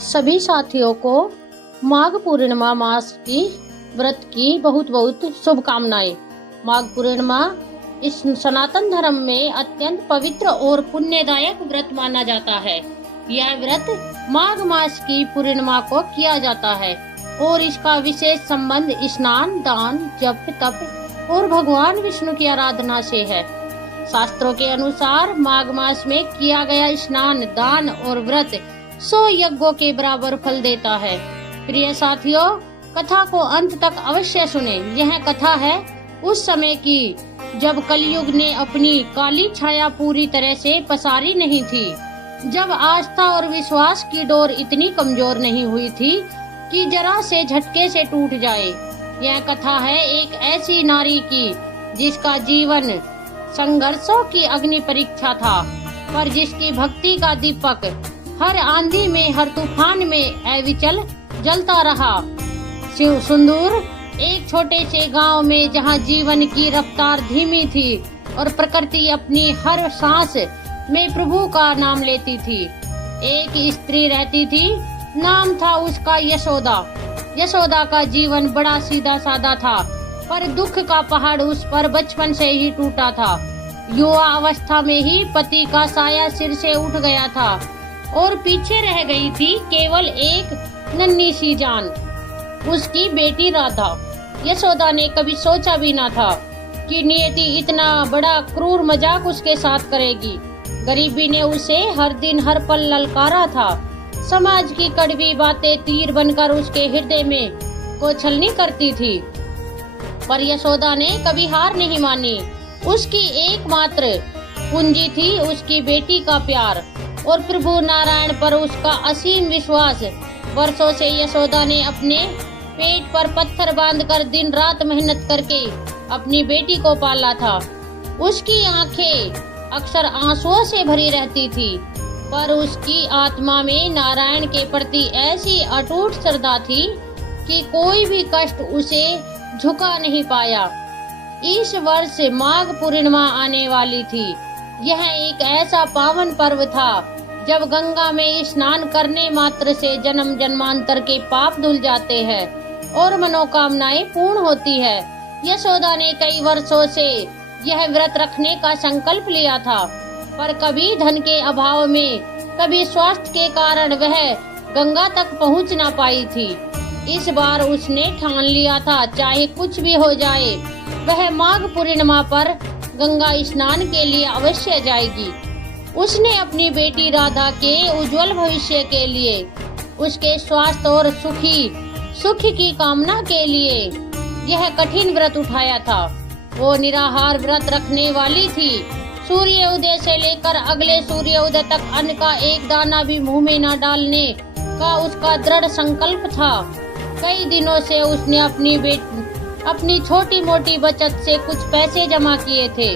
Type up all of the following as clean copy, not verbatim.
सभी साथियों को माघ पूर्णिमा मास की व्रत की बहुत बहुत शुभकामनाएं। माघ पूर्णिमा इस सनातन धर्म में अत्यंत पवित्र और पुण्यदायक व्रत माना जाता है। यह व्रत माघ मास की पूर्णिमा को किया जाता है और इसका विशेष संबंध स्नान, दान, जप, तप और भगवान विष्णु की आराधना से है। शास्त्रों के अनुसार माघ मास में किया गया स्नान, दान और व्रत 100 यज्ञों के बराबर फल देता है। प्रिय साथियों, कथा को अंत तक अवश्य सुने। यह कथा है उस समय की जब कलयुग ने अपनी काली छाया पूरी तरह से पसारी नहीं थी, जब आस्था और विश्वास की डोर इतनी कमजोर नहीं हुई थी कि जरा से झटके से टूट जाए। यह कथा है एक ऐसी नारी की जिसका जीवन संघर्षों की अग्नि परीक्षा था, पर जिसकी भक्ति का दीपक हर आंधी में, हर तूफान में अविचल जलता रहा। सुंदूर एक छोटे से गांव में, जहां जीवन की रफ्तार धीमी थी और प्रकृति अपनी हर सांस में प्रभु का नाम लेती थी, एक स्त्री रहती थी। नाम था उसका यशोदा। यशोदा का जीवन बड़ा सीधा साधा था, पर दुख का पहाड़ उस पर बचपन से ही टूटा था। युवा अवस्था में ही पति का साया सिर से उठ गया था और पीछे रह गई थी केवल एक नन्ही सी जान, उसकी बेटी राधा। यशोदा ने कभी सोचा भी ना था कि नियति इतना बड़ा क्रूर मजाक उसके साथ करेगी। गरीबी ने उसे हर दिन हर पल ललकारा था। समाज की कड़वी बातें तीर बनकर उसके हृदय में कोछलनी करती थी, पर यशोदा ने कभी हार नहीं मानी। उसकी एकमात्र पूंजी थी उसकी बेटी का प्यार और प्रभु नारायण पर उसका असीम विश्वास। वर्षों से यशोदा ने अपने पेट पर पत्थर बांधकर दिन रात मेहनत करके अपनी बेटी को पाला था। उसकी आंखें अक्सर आंसुओं से भरी रहती थी, पर उसकी आत्मा में नारायण के प्रति ऐसी अटूट श्रद्धा थी कि कोई भी कष्ट उसे झुका नहीं पाया। इस वर्ष माघ पूर्णिमा आने वाली थी। यह एक ऐसा पावन पर्व था जब गंगा में स्नान करने मात्र से जन्म जन्मांतर के पाप धुल जाते हैं और मनोकामनाएं पूर्ण होती है। यशोदा ने कई वर्षों से यह व्रत रखने का संकल्प लिया था, पर कभी धन के अभाव में, कभी स्वास्थ्य के कारण वह गंगा तक पहुंच ना पाई थी। इस बार उसने ठान लिया था, चाहे कुछ भी हो जाए, वह माघ पूर्णिमा पर गंगा स्नान के लिए अवश्य जाएगी। उसने अपनी बेटी राधा के उज्जवल भविष्य के लिए, उसके स्वास्थ्य और सुख की कामना के लिए यह कठिन व्रत उठाया था। वो निराहार व्रत रखने वाली थी। सूर्य उदय से लेकर अगले सूर्य उदय तक अन्न का एक दाना भी मुंह में न डालने का उसका दृढ़ संकल्प था। कई दिनों से उसने अपनी छोटी मोटी बचत से कुछ पैसे जमा किए थे।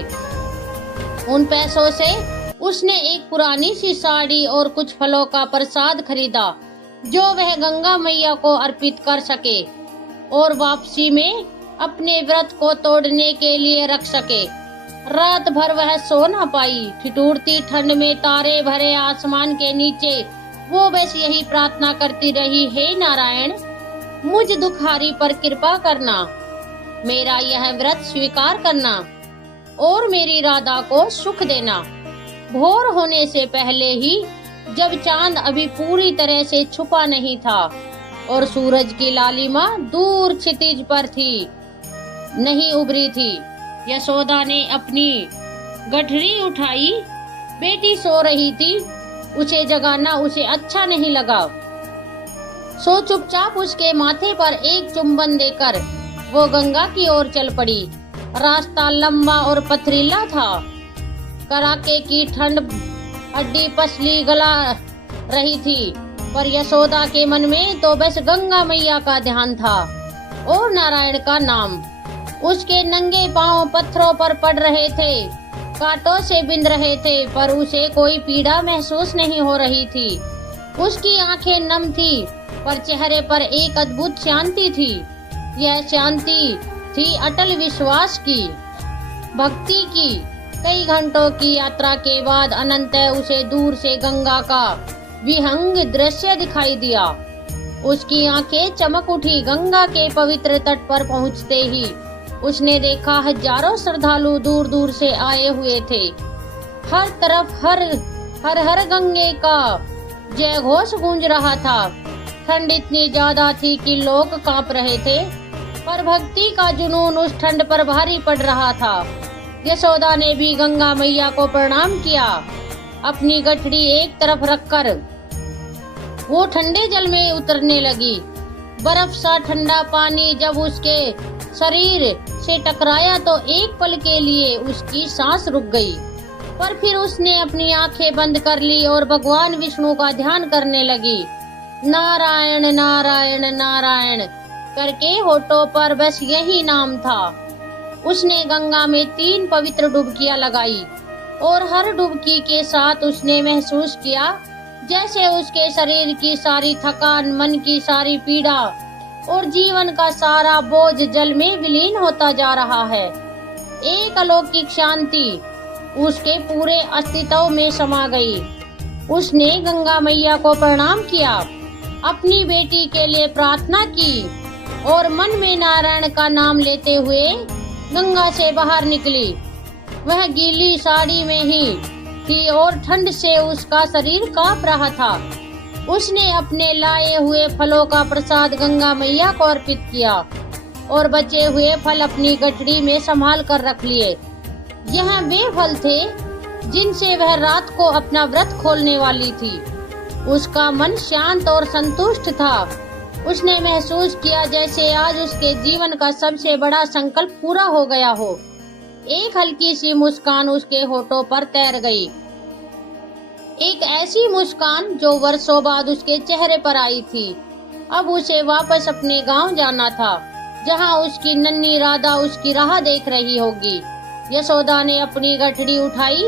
उन पैसों से उसने एक पुरानी सी साड़ी और कुछ फलों का प्रसाद खरीदा, जो वह गंगा मैया को अर्पित कर सके और वापसी में अपने व्रत को तोड़ने के लिए रख सके। रात भर वह सो न पाई। ठिठुरती ठंड में तारे भरे आसमान के नीचे वो बस यही प्रार्थना करती रही, हे नारायण, मुझ दुखारी पर कृपा करना, मेरा यह व्रत स्वीकार करना और मेरी राधा को सुख देना। भोर होने से पहले ही, जब चांद अभी पूरी तरह से छुपा नहीं था और सूरज की लालिमा दूर क्षितिज पर नहीं उभरी थी, यशोदा ने अपनी गठरी उठाई। बेटी सो रही थी, उसे जगाना उसे अच्छा नहीं लगा। सो चुपचाप उसके माथे पर एक चुंबन देकर वो गंगा की ओर चल पड़ी। रास्ता लंबा और पथरीला था। कड़ाके की ठंड हड्डी पसली गला रही थी, पर यशोदा के मन में तो बस गंगा मैया का ध्यान था और नारायण का नाम। उसके नंगे पांव पत्थरों पर पड़ रहे थे, कांटों से बिंध रहे थे, पर उसे कोई पीड़ा महसूस नहीं हो रही थी। उसकी आंखें नम थी, पर चेहरे पर एक अद्भुत शांति थी। यह शांति थी अटल विश्वास की, भक्ति की। कई घंटों की यात्रा के बाद अनंत उसे दूर से गंगा का विहंग दृश्य दिखाई दिया। उसकी आंखें चमक उठी। गंगा के पवित्र तट पर पहुंचते ही उसने देखा हजारों श्रद्धालु दूर दूर से आए हुए थे। हर तरफ हर हर हर गंगे का जय घोष गूंज रहा था। ठंड इतनी ज्यादा थी कि लोग कांप रहे थे, पर भक्ति का जुनून उस ठंड पर भारी पड़ रहा था। यशोदा ने भी गंगा मैया को प्रणाम किया। अपनी गठरी एक तरफ रखकर वो ठंडे जल में उतरने लगी। बर्फ सा ठंडा पानी जब उसके शरीर से टकराया तो एक पल के लिए उसकी सांस रुक गई, पर फिर उसने अपनी आंखें बंद कर ली और भगवान विष्णु का ध्यान करने लगी। नारायण नारायण नारायण करके होठों पर बस यही नाम था। उसने गंगा में 3 पवित्र डुबकियां लगाई और हर डुबकी के साथ उसने महसूस किया जैसे उसके शरीर की सारी थकान, मन की सारी पीड़ा और जीवन का सारा बोझ जल में विलीन होता जा रहा है। एक अलौकिक शांति उसके पूरे अस्तित्व में समा गई। उसने गंगा मैया को प्रणाम किया, अपनी बेटी के लिए प्रार्थना की और मन में नारायण का नाम लेते हुए गंगा से बाहर निकली। वह गीली साड़ी में ही थी और ठंड से उसका शरीर कांप रहा था। उसने अपने लाए हुए फलों का प्रसाद गंगा मैया को अर्पित किया और बचे हुए फल अपनी गठरी में संभाल कर रख लिए। यह वे फल थे जिनसे वह रात को अपना व्रत खोलने वाली थी। उसका मन शांत और संतुष्ट था। उसने महसूस किया जैसे आज उसके जीवन का सबसे बड़ा संकल्प पूरा हो गया हो। एक हल्की सी मुस्कान उसके होठों पर तैर गई, एक ऐसी मुस्कान जो वर्षों बाद उसके चेहरे पर आई थी। अब उसे वापस अपने गांव जाना था, जहां उसकी नन्ही राधा उसकी राह देख रही होगी। यशोदा ने अपनी गठरी उठाई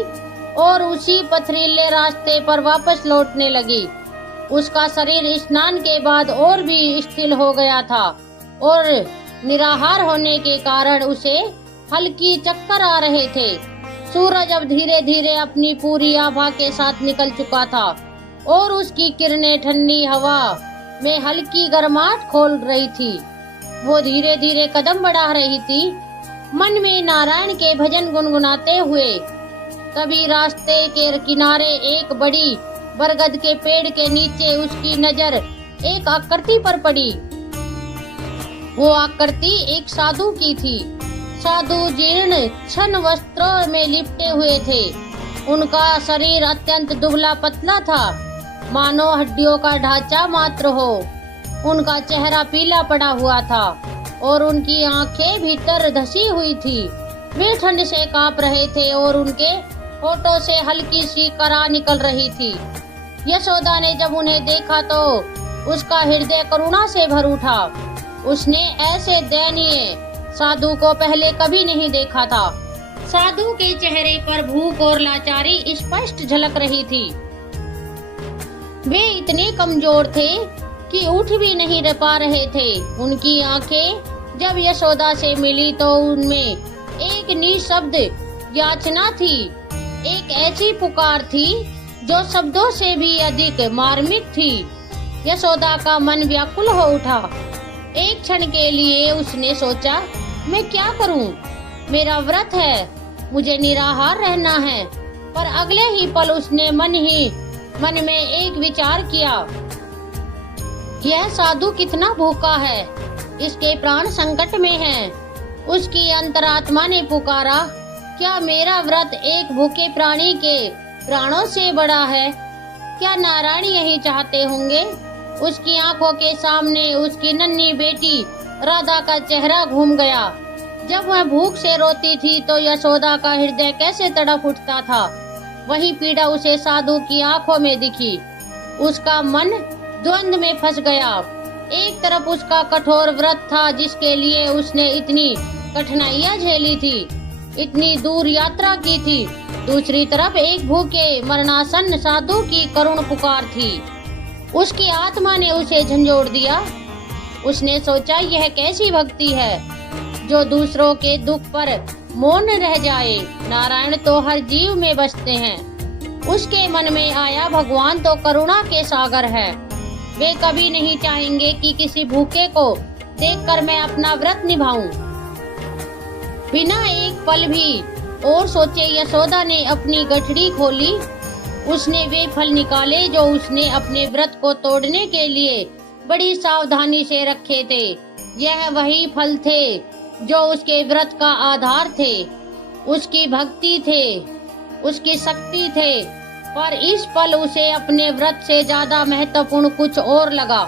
और उसी पथरीले रास्ते पर वापस लौटने लगी। उसका शरीर स्नान के बाद और भी स्थिर हो गया था और निराहार होने के कारण उसे हल्की चक्कर आ रहे थे। सूरज अब धीरे धीरे अपनी पूरी आभा के साथ निकल चुका था और उसकी किरणें ठंडी हवा में हल्की गर्माहट खोल रही थी। वो धीरे धीरे कदम बढ़ा रही थी, मन में नारायण के भजन गुनगुनाते हुए। तभी रास्ते के किनारे एक बड़ी बरगद के पेड़ के नीचे उसकी नजर एक आकृति पर पड़ी। वो आकृति एक साधु की थी। साधु जीर्ण छन वस्त्रों में लिपटे हुए थे। उनका शरीर अत्यंत दुबला पतला था, मानो हड्डियों का ढांचा मात्र हो। उनका चेहरा पीला पड़ा हुआ था और उनकी आंखें भीतर धसी हुई थी। वे ठंड से कांप रहे थे और उनके होठों से हल्की सी करा निकल रही थी। यशोदा ने जब उन्हें देखा तो उसका हृदय करुणा से भर उठा। उसने ऐसे दयनीय साधु को पहले कभी नहीं देखा था। साधु के चेहरे पर भूख और लाचारी स्पष्ट झलक रही थी। वे इतने कमजोर थे कि उठ भी नहीं पा रहे थे। उनकी आंखें जब यशोदा से मिली तो उनमें एक निःशब्द याचना थी, एक ऐसी पुकार थी जो शब्दों से भी अधिक मार्मिक थी। यशोदा का मन व्याकुल हो उठा। एक क्षण के लिए उसने सोचा, मैं क्या करूं? मेरा व्रत है, मुझे निराहार रहना है। पर अगले ही पल उसने मन में एक विचार किया, यह साधु कितना भूखा है, इसके प्राण संकट में हैं। उसकी अंतरात्मा ने पुकारा, क्या मेरा व्रत एक भूखे प्राणी के प्राणों से बड़ा है? क्या नारायण यही चाहते होंगे? उसकी आंखों के सामने उसकी नन्ही बेटी राधा का चेहरा घूम गया। जब वह भूख से रोती थी तो यशोदा का हृदय कैसे तड़प उठता था। वही पीड़ा उसे साधु की आंखों में दिखी। उसका मन द्वंद्व में फंस गया। एक तरफ उसका कठोर व्रत था जिसके लिए उसने इतनी कठिनाइयां झेली थी, इतनी दूर यात्रा की थी। दूसरी तरफ एक भूखे मरणासन साधु की करुण पुकार थी। उसकी आत्मा ने उसे झंझोड़ दिया। उसने सोचा, यह कैसी भक्ति है जो दूसरों के दुख पर मौन रह जाए। नारायण तो हर जीव में बसते हैं, उसके मन में आया, भगवान तो करुणा के सागर है, वे कभी नहीं चाहेंगे कि किसी भूखे को देखकर मैं अपना व्रत निभाऊं। बिना एक पल भी और सोचे यशोदा ने अपनी गठरी खोली। उसने वे फल निकाले जो उसने अपने व्रत को तोड़ने के लिए बड़ी सावधानी से रखे थे। यह वही फल थे जो उसके व्रत का आधार थे, उसकी भक्ति थे, उसकी शक्ति थे। पर इस पल उसे अपने व्रत से ज्यादा महत्वपूर्ण कुछ और लगा।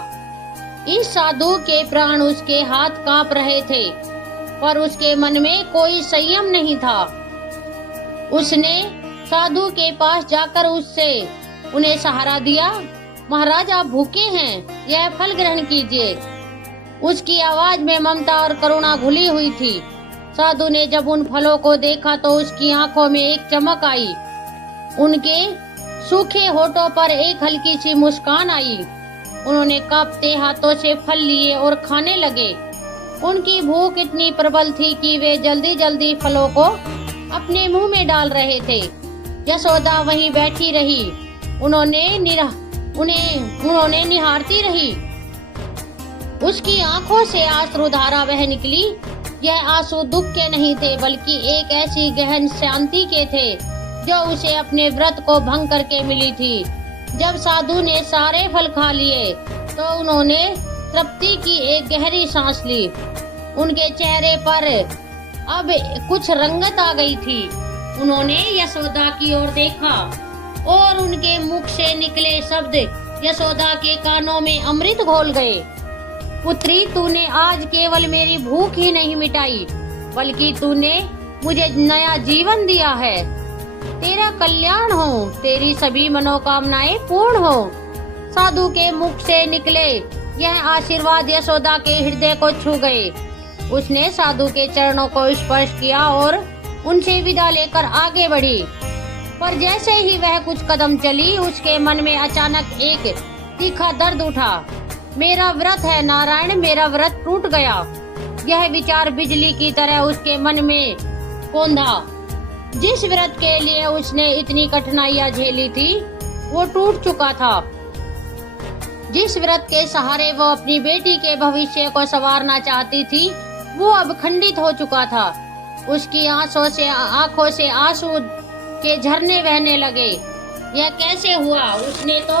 इस साधु के प्राण उसके हाथ कांप रहे थे, पर उसके मन में कोई संयम नहीं था। उसने साधु के पास जाकर उससे उन्हें सहारा दिया। महाराज, आप भूखे हैं, यह फल ग्रहण कीजिए। उसकी आवाज में ममता और करुणा घुली हुई थी। साधु ने जब उन फलों को देखा तो उसकी आंखों में एक चमक आई। उनके सूखे होठों पर एक हल्की सी मुस्कान आई। उन्होंने कांपते हाथों से फल लिए और खाने लगे। उनकी भूख इतनी प्रबल थी कि वे जल्दी जल्दी फलों को अपने मुंह में डाल रहे थे। यशोदा वहीं बैठी रही, उन्होंने निहारती रही। उसकी आंखों से आंसुधारा बह निकली। यह आंसू दुख के नहीं थे, बल्कि एक ऐसी गहन शांति के थे जो उसे अपने व्रत को भंग करके मिली थी। जब साधु ने सारे फल खा लिए तो उन्होंने तृप्ति की एक गहरी सांस ली। उनके चेहरे पर अब कुछ रंगत आ गई थी। उन्होंने यशोदा की ओर देखा और उनके मुख से निकले शब्द यशोदा के कानों में अमृत घोल गए। पुत्री, तूने आज केवल मेरी भूख ही नहीं मिटाई, बल्कि तूने मुझे नया जीवन दिया है। तेरा कल्याण हो, तेरी सभी मनोकामनाएं पूर्ण हो। साधु के मुख से निकले यह आशीर्वाद यशोदा के हृदय को छू गए। उसने साधु के चरणों को स्पर्श किया और उनसे विदा लेकर आगे बढ़ी। पर जैसे ही वह कुछ कदम चली, उसके मन में अचानक एक तीखा दर्द उठा। मेरा व्रत है नारायण, मेरा व्रत टूट गया। यह विचार बिजली की तरह उसके मन में कौंधा। जिस व्रत के लिए उसने इतनी कठिनाइयां झेली थी, वो टूट चुका था। जिस व्रत के सहारे वो अपनी बेटी के भविष्य को संवारना चाहती थी, वो अब खंडित हो चुका था। उसकी आंखों से आंसू के झरने बहने लगे। यह कैसे हुआ? उसने तो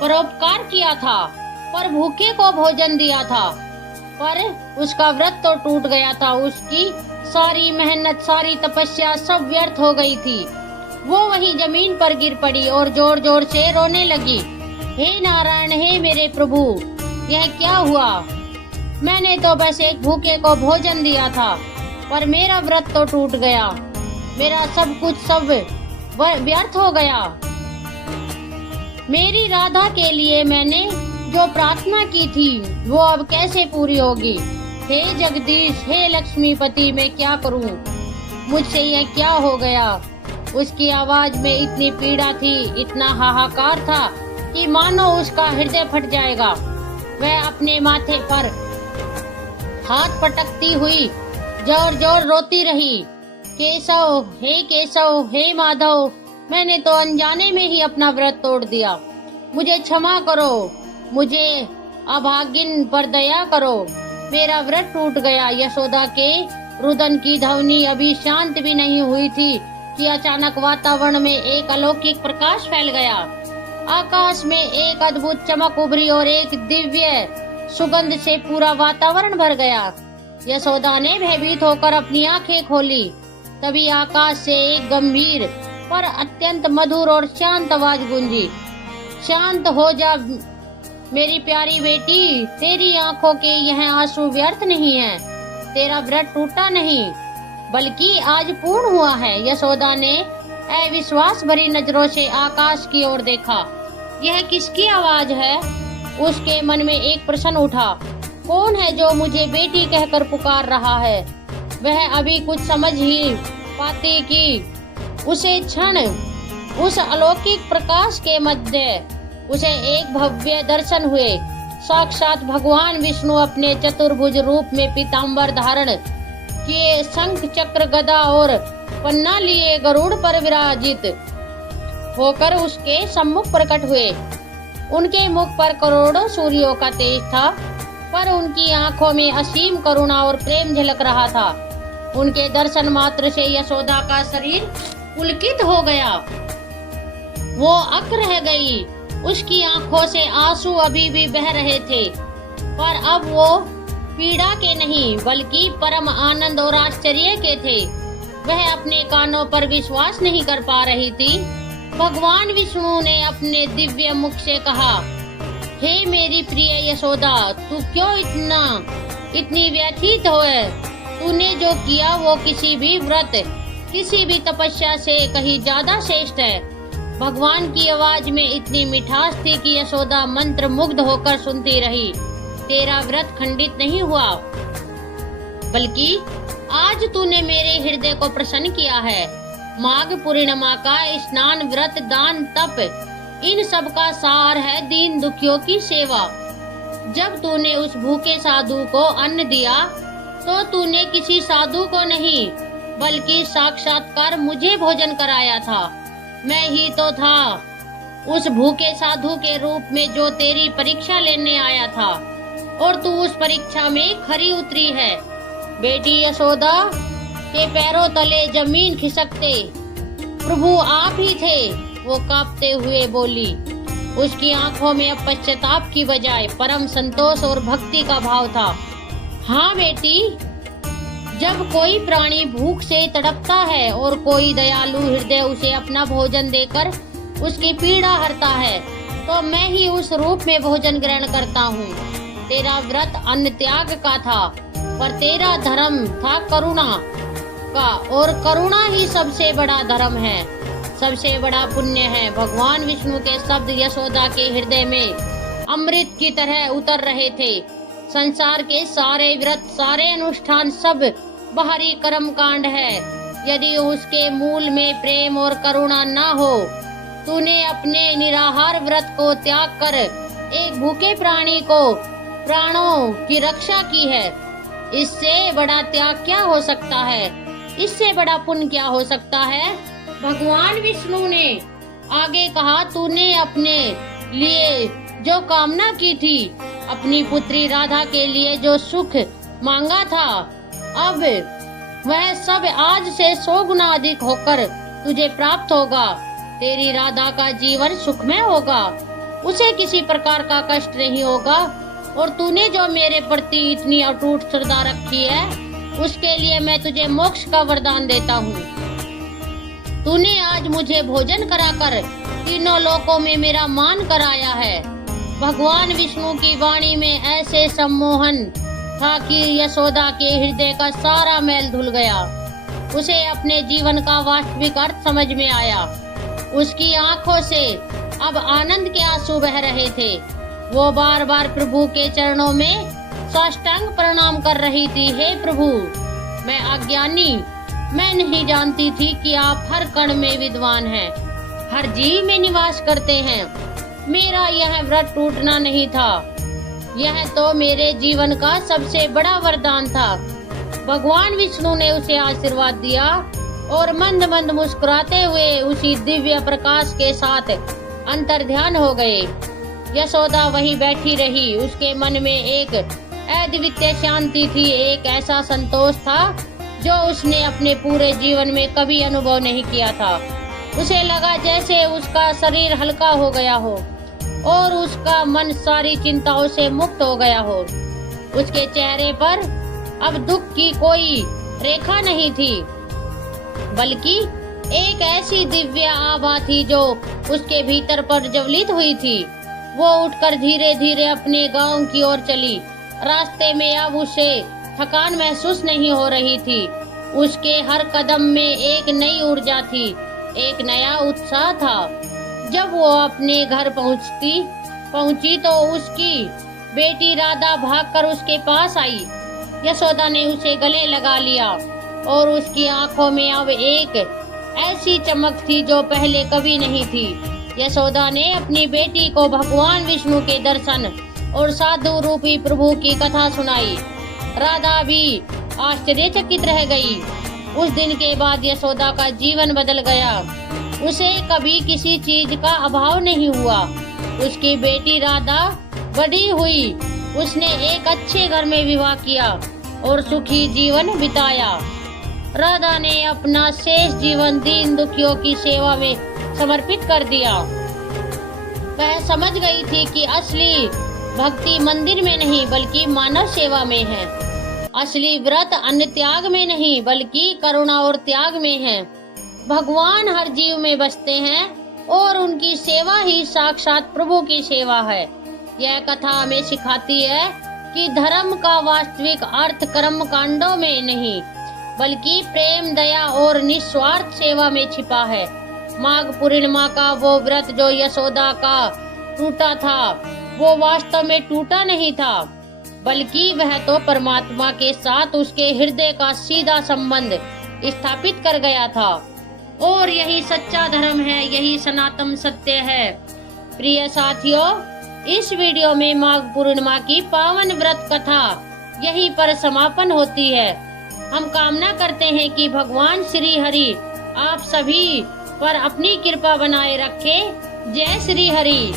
परोपकार किया था, पर भूखे को भोजन दिया था, पर उसका व्रत तो टूट गया था। उसकी सारी मेहनत, सारी तपस्या सब व्यर्थ हो गई थी। वो वहीं जमीन पर गिर पड़ी और जोर जोर से रोने लगी। हे नारायण, हे मेरे प्रभु, यह क्या हुआ? मैंने तो बस एक भूखे को भोजन दिया था, पर मेरा व्रत तो टूट गया। मेरा सब कुछ सब व्यर्थ हो गया। मेरी राधा के लिए मैंने जो प्रार्थना की थी, वो अब कैसे पूरी होगी? हे जगदीश, हे लक्ष्मीपति, मैं क्या करूं? मुझसे यह क्या हो गया? उसकी आवाज में इतनी पीड़ा थी, इतना हाहाकार था कि मानो उसका हृदय फट जाएगा। वह अपने माथे पर हाथ पटकती हुई जोर जोर रोती रही। केशव, हे माधव, मैंने तो अनजाने में ही अपना व्रत तोड़ दिया। मुझे क्षमा करो, मुझे अभागिन पर दया करो। मेरा व्रत टूट गया। यशोदा के रुदन की ध्वनि अभी शांत भी नहीं हुई थी कि अचानक वातावरण में एक अलौकिक प्रकाश फैल गया। आकाश में एक अद्भुत चमक उभरी और एक दिव्य सुगंध से पूरा वातावरण भर गया। यशोदा ने भयभीत होकर अपनी आंखें खोली। तभी आकाश से एक गंभीर पर अत्यंत मधुर और शांत आवाज गूंजी। शांत हो जा मेरी प्यारी बेटी, तेरी आंखों के यह आंसू व्यर्थ नहीं है। तेरा व्रत टूटा नहीं, बल्कि आज पूर्ण हुआ है। यशोदा ने अविश्वास भरी नजरों से आकाश की ओर देखा। यह किसकी आवाज है? उसके मन में एक प्रश्न उठा। कौन है जो मुझे बेटी कहकर पुकार रहा है? वह अभी कुछ समझ ही पाती कि उसे क्षण उस अलौकिक प्रकाश के मध्य उसे एक भव्य दर्शन हुए। साक्षात भगवान विष्णु अपने चतुर्भुज रूप में पीताम्बर धारण किए, शंख चक्र गदा और पन्ना लिए गरुड़ पर विराजित होकर उसके सम्मुख प्रकट हुए। उनके मुख पर करोड़ों सूर्यों का तेज था, पर उनकी आंखों में असीम करुणा और प्रेम झलक रहा था। उनके दर्शन मात्र से यशोदा का शरीर पुलकित हो गया। वो अक रह गई। उसकी आंखों से आंसू अभी भी बह रहे थे, पर अब वो पीड़ा के नहीं बल्कि परम आनंद और आश्चर्य के थे। वह अपने कानों पर विश्वास नहीं कर पा रही थी। भगवान विष्णु ने अपने दिव्य मुख से कहा, हे मेरी प्रिय यशोदा, तू क्यों इतनी व्यथित है? तूने जो किया वो किसी भी व्रत, किसी भी तपस्या से कहीं ज्यादा श्रेष्ठ है। भगवान की आवाज में इतनी मिठास थी कि यशोदा मंत्र मुग्ध होकर सुनती रही। तेरा व्रत खंडित नहीं हुआ, बल्कि आज तूने मेरे हृदय को प्रसन्न किया है। माघ पूर्णिमा का स्नान, व्रत, दान, तप, इन सब का सार है दीन दुखियों की सेवा। जब तूने उस भूखे साधु को अन्न दिया तो तूने किसी साधु को नहीं बल्कि साक्षात्कार मुझे भोजन कराया था। मैं ही तो था उस भूखे साधु के रूप में जो तेरी परीक्षा लेने आया था, और तू उस परीक्षा में खरी उतरी है। बेटी यशोदा के पैरों तले जमीन खिसकते प्रभु आप ही थे। वो कांपते हुए बोली। उसकी आंखों में अब पश्चाताप की बजाय परम संतोष और भक्ति का भाव था। हाँ बेटी, जब कोई प्राणी भूख से तड़पता है और कोई दयालु हृदय उसे अपना भोजन देकर उसकी पीड़ा हरता है, तो मैं ही उस रूप में भोजन ग्रहण करता हूँ। तेरा व्रत अन्न त्याग का था, पर तेरा धर्म था करुणा का, और करुणा ही सबसे बड़ा धर्म है, सबसे बड़ा पुण्य है। भगवान विष्णु के शब्द यशोदा के हृदय में अमृत की तरह उतर रहे थे। संसार के सारे व्रत, सारे अनुष्ठान सब बाहरी कर्म कांड है। यदि उसके मूल में प्रेम और करुणा न हो, तूने अपने निराहार व्रत को त्याग कर एक भूखे प्राणी को प्राणों की रक्षा की है। इससे बड़ा त्याग क्या हो सकता है? इससे बड़ा पुण्य क्या हो सकता है? भगवान विष्णु ने आगे कहा, तूने अपने लिए जो कामना की थी, अपनी पुत्री राधा के लिए जो सुख मांगा था, अब वह सब आज से 100 गुना अधिक होकर तुझे प्राप्त होगा। तेरी राधा का जीवन सुखमय होगा, उसे किसी प्रकार का कष्ट नहीं होगा, और तूने जो मेरे प्रति इतनी अटूट श्रद्धा रखी है, उसके लिए मैं तुझे मोक्ष का वरदान देता हूँ। तूने आज मुझे भोजन कराकर तीनों लोकों में मेरा मान कराया है। भगवान विष्णु की वाणी में ऐसे सम्मोहन था कि यशोदा के हृदय का सारा मैल धुल गया। उसे अपने जीवन का वास्तविक अर्थ समझ में आया। उसकी आंखों से अब आनंद के आंसू बह रहे थे। वो बार बार प्रभु के चरणों में साष्टांग प्रणाम कर रही थी। हे प्रभु, मैं अज्ञानी, मैं नहीं जानती थी कि आप हर कण में विद्वान हैं, हर जीव में निवास करते हैं। मेरा यह व्रत टूटना नहीं था, यह तो मेरे जीवन का सबसे बड़ा वरदान था। भगवान विष्णु ने उसे आशीर्वाद दिया और मंद मंद मुस्कुराते हुए उसी दिव्य प्रकाश के साथ अंतर्ध्यान हो गए। यशोदा वहीं बैठी रही। उसके मन में एक अद्वितीय शांति थी, एक ऐसा संतोष था जो उसने अपने पूरे जीवन में कभी अनुभव नहीं किया था। उसे लगा जैसे उसका शरीर हल्का हो गया हो और उसका मन सारी चिंताओं से मुक्त हो गया हो। उसके चेहरे पर अब दुख की कोई रेखा नहीं थी, बल्कि एक ऐसी दिव्य आभा थी जो उसके भीतर प्रज्वलित हुई थी। वो उठकर धीरे धीरे अपने गांव की ओर चली। रास्ते में अब उसे थकान महसूस नहीं हो रही थी। उसके हर कदम में एक नई ऊर्जा थी, एक नया उत्साह था। जब वो अपने घर पहुंची तो उसकी बेटी राधा भागकर उसके पास आई। यशोदा ने उसे गले लगा लिया और उसकी आंखों में अब एक ऐसी चमक थी जो पहले कभी नहीं थी। यशोदा ने अपनी बेटी को भगवान विष्णु के दर्शन और साधु रूपी प्रभु की कथा सुनाई। राधा भी आश्चर्यचकित रह गई। उस दिन के बाद यशोदा का जीवन बदल गया। उसे कभी किसी चीज का अभाव नहीं हुआ। उसकी बेटी राधा बड़ी हुई, उसने एक अच्छे घर में विवाह किया और सुखी जीवन बिताया। राधा ने अपना शेष जीवन दीन दुखियों की सेवा में समर्पित कर दिया। वह समझ गई थी कि असली भक्ति मंदिर में नहीं बल्कि मानव सेवा में है। असली व्रत अन्न त्याग में नहीं बल्कि करुणा और त्याग में है। भगवान हर जीव में बसते हैं और उनकी सेवा ही साक्षात प्रभु की सेवा है। यह कथा हमें सिखाती है कि धर्म का वास्तविक अर्थ कर्म कांडों में नहीं बल्कि प्रेम, दया और निस्वार्थ सेवा में छिपा है। माघ पूर्णिमा का वो व्रत जो यशोदा का टूटा था, वो वास्तव में टूटा नहीं था, बल्कि वह तो परमात्मा के साथ उसके हृदय का सीधा संबंध स्थापित कर गया था। और यही सच्चा धर्म है, यही सनातन सत्य है। प्रिय साथियों, इस वीडियो में माघ पूर्णिमा की पावन व्रत कथा यहीं पर समापन होती है। हम कामना करते हैं कि भगवान श्री हरि आप सभी पर अपनी कृपा बनाए रखे। जय श्री हरि,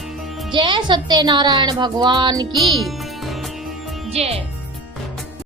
जय सत्यनारायण भगवान की जय।